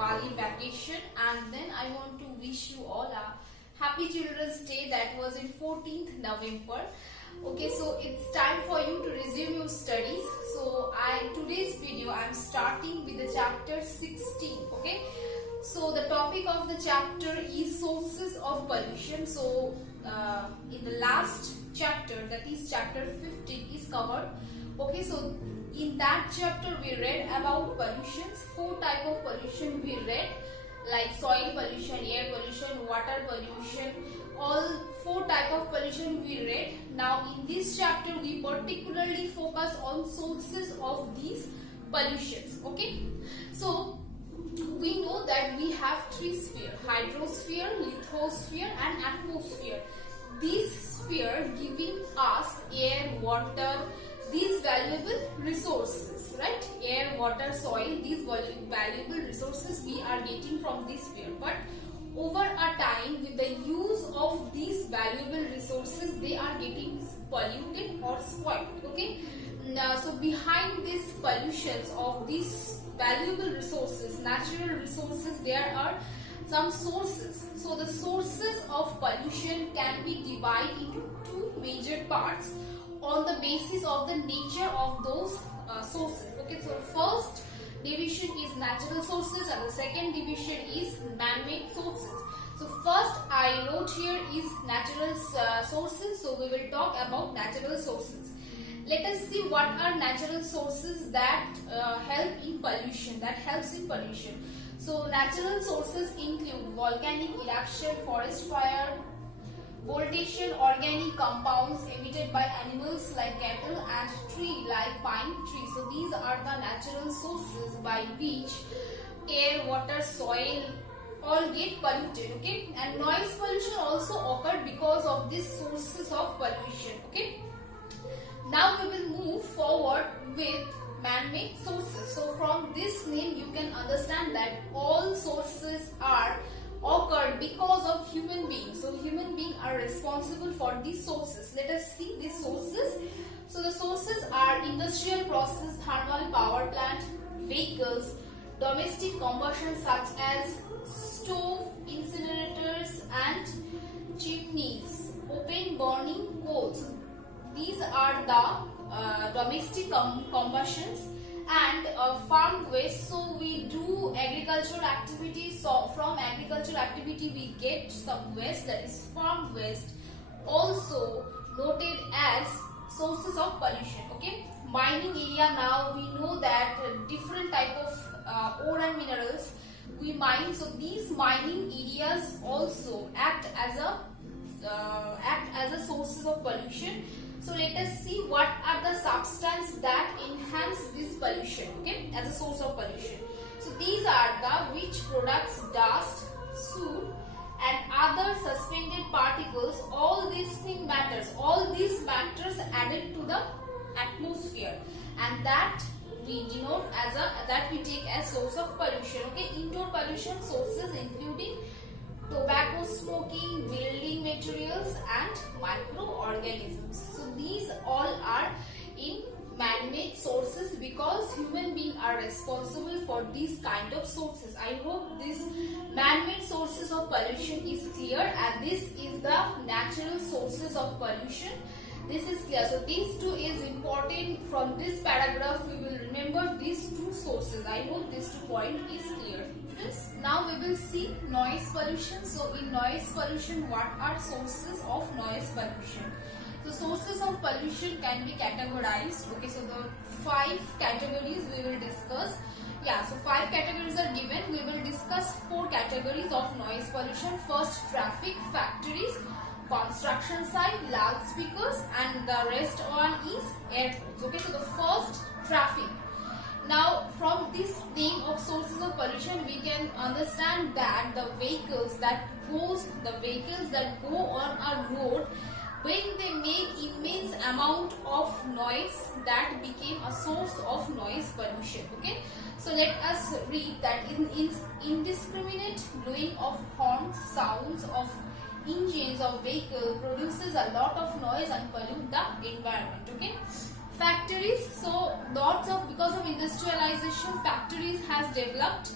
Diwali vacation, and then I want to wish you all a happy Children's Day that was in 14th November. Okay, so it's time for you to resume your studies. So today's video I'm starting with the chapter 16. Okay, so the topic of the chapter is sources of pollution. So in the last chapter, that is chapter 15, is covered. Okay, so in that chapter we read about pollutions. 4 type of pollution we read, like soil pollution, air pollution, water pollution. All 4 type of pollution we read. Now in this chapter we particularly focus on sources of these pollutions. Okay, so we know that we have 3 spheres: hydrosphere, lithosphere and atmosphere. These spheres giving us air, water, these valuable resources, right? Air, water, soil, these valuable resources we are getting from this sphere. But over a time, with the use of these valuable resources, they are getting polluted or spoiled. Okay, now, so behind these pollutions of these valuable resources, natural resources, there are some sources. So the sources of pollution can be divided into 2 major parts on the basis of the nature of those sources. Okay, so first division is natural sources and the second division is man-made sources. So first I wrote here is natural sources. So we will talk about natural sources. Let us see what are natural sources that helps in pollution. So natural sources include volcanic eruption, forest fire, voltation, organic compounds emitted by animals like cattle, and tree like pine tree. So these are the natural sources by which air, water, soil all get polluted. Okay, and noise pollution also occurred because of these sources of pollution. Okay, now we will move forward with man-made sources. So from this name you can understand that all sources are occurred because of human beings. So human beings are responsible for these sources. Let us see these sources. So the sources are industrial process, thermal power plant, vehicles, domestic combustion such as stove, incinerators and chimneys, open burning coals. These are the domestic combustions. And farm waste. So we do agricultural activities. So from agricultural activity we get some waste, that is farm waste, also noted as sources of pollution. Okay, mining area. Now we know that different type of ore and minerals we mine. So these mining areas also act as a sources of pollution. So let us see what are the substances that enhance this pollution, okay, as a source of pollution. So these are the which products dust, soot and other suspended particles. All these things matters. All these matters added to the atmosphere, and that we denote as that we take as source of pollution. Okay, indoor pollution sources including tobacco smoking, building materials and microorganisms. So these all are in man-made sources because human beings are responsible for these kind of sources. I hope this man-made sources of pollution is clear, and this is the natural sources of pollution. This is clear. So these 2 is important. From this paragraph we will remember these 2 sources. I hope this 2 point is clear. Now we will see noise pollution. So in noise pollution, what are sources of noise pollution? So sources of pollution can be categorized. Okay, so the 5 categories we will discuss. Yeah, so 5 categories are given. We will discuss 4 categories of noise pollution. First, traffic, factories, construction site, loudspeakers, and the rest one is airports. Okay, so the first, traffic. Now from this name of sources of pollution we can understand that the vehicles that go on a road, when they make immense amount of noise, that became a source of noise pollution. Okay, so let us read that in indiscriminate blowing of horns, sounds of engines of vehicle produces a lot of noise and pollute the environment. Okay, factories. So because of industrialization, factories has developed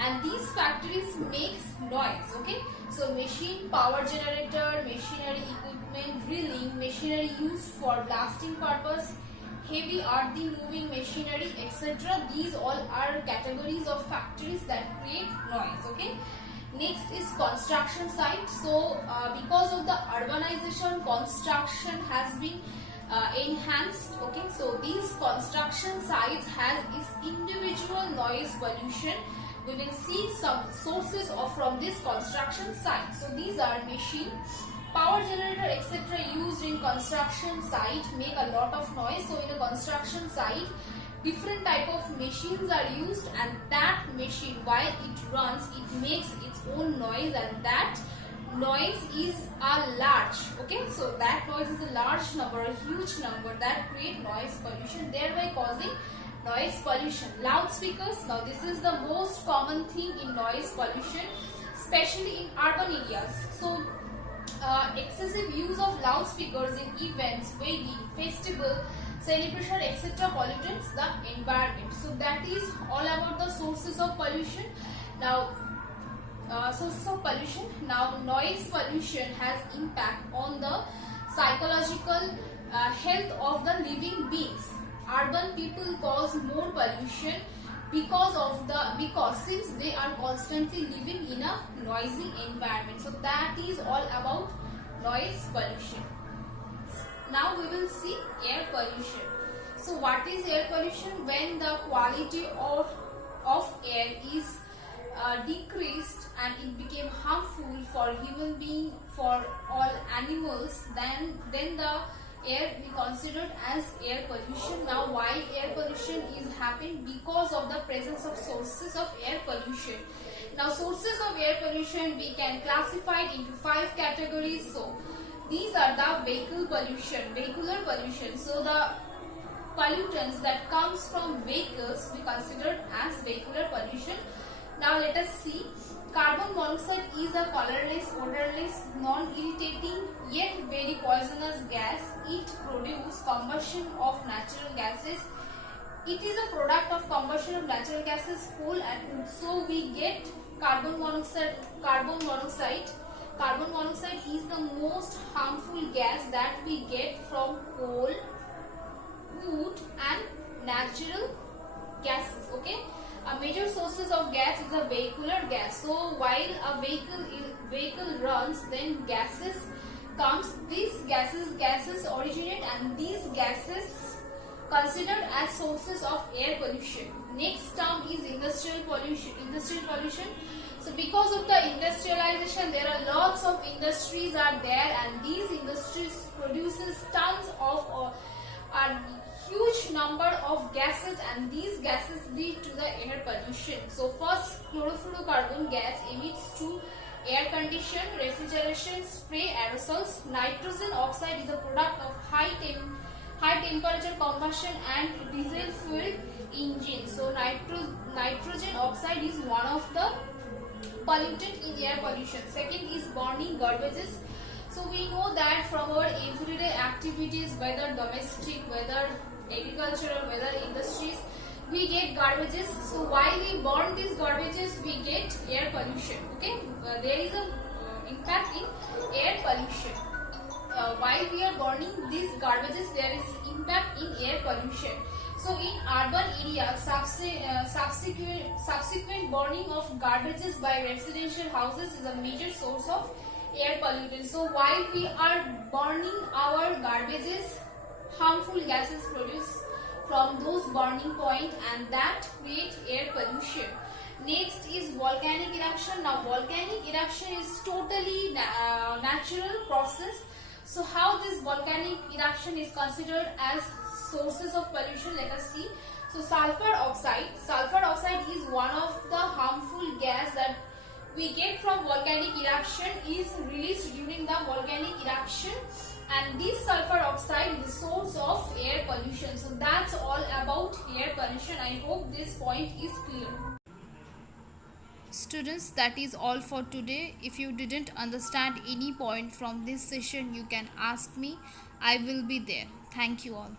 and these factories makes noise. Okay, so machine, power generator, machinery equipment, drilling, machinery used for blasting purpose, heavy earthy moving machinery, etc. These all are categories of factories that create noise. Okay, next is construction site. So because of the urbanization, construction has been enhanced. Okay, so these construction sites has its individual noise pollution. We will see some sources of from this construction site. So these are machine, power generator, etc. used in construction site make a lot of noise. So in a construction site, different type of machines are used, and that machine, while it runs, it makes its own noise, and that noise is a large. Okay, so that noise is a large number, a huge number, that create noise pollution, thereby causing noise pollution. Loudspeakers, now this is the most common thing in noise pollution, especially in urban areas. So excessive use of loudspeakers in events, wedding, festival, celebration, etc. pollutants the environment. So that is all about the sources of pollution. Now sources of pollution. Now noise pollution has impact on the psychological health of the living beings. Urban people cause more pollution because since they are constantly living in a noisy environment. So that is all about noise pollution. Now we will see air pollution. So what is air pollution? When the quality of air is decreased and it became harmful for human being, for all animals, then the air we considered as air pollution. Now why air pollution is happening? Because of the presence of sources of air pollution. Now sources of air pollution we can classify it into 5 categories. So these are the vehicular pollution. So the pollutants that comes from vehicles we considered as vehicular pollution. Now let us see. Carbon monoxide is a colorless, odorless, non-irritating yet very poisonous gas. It produces combustion of natural gases. It is a product of combustion of natural gases, coal and wood. So we get carbon monoxide. Carbon monoxide is the most harmful gas that we get from coal, wood and natural gases. Okay. A major sources of gas is a vehicular gas. So while a vehicle runs, then gases comes. These gases originate, and these gases considered as sources of air pollution. Next term is industrial pollution. So because of the industrialization, there are lots of industries are there, and these industries produces tons of a huge number of gases, and these gases lead to the air pollution. So first, chlorofluorocarbon gas emits to air condition, refrigeration, spray, aerosols. Nitrogen oxide is a product of high temperature combustion and diesel fuel engine. So nitrogen oxide is one of the pollutant in air pollution. Second is burning garbages. So we know that from our everyday activities, whether domestic, whether agricultural, whether industries, we get garbages. So while we burn these garbages, we get air pollution. Okay, there is a impact in air pollution. While we are burning these garbages, there is impact in air pollution. So in urban areas, subsequent burning of garbages by residential houses is a major source of air pollutant. So while we are burning our garbages, harmful gases produced from those burning point, and that create air pollution. Next is volcanic eruption. Now volcanic eruption is totally natural process. So how this volcanic eruption is considered as sources of pollution, let us see. So sulfur oxide is one of the harmful gas that we get from volcanic eruption, is released during the volcanic eruption, and this sulfur oxide is the source of air pollution. So that's all about air pollution. I hope this point is clear. Students, that is all for today. If you didn't understand any point from this session, you can ask me. I will be there. Thank you all.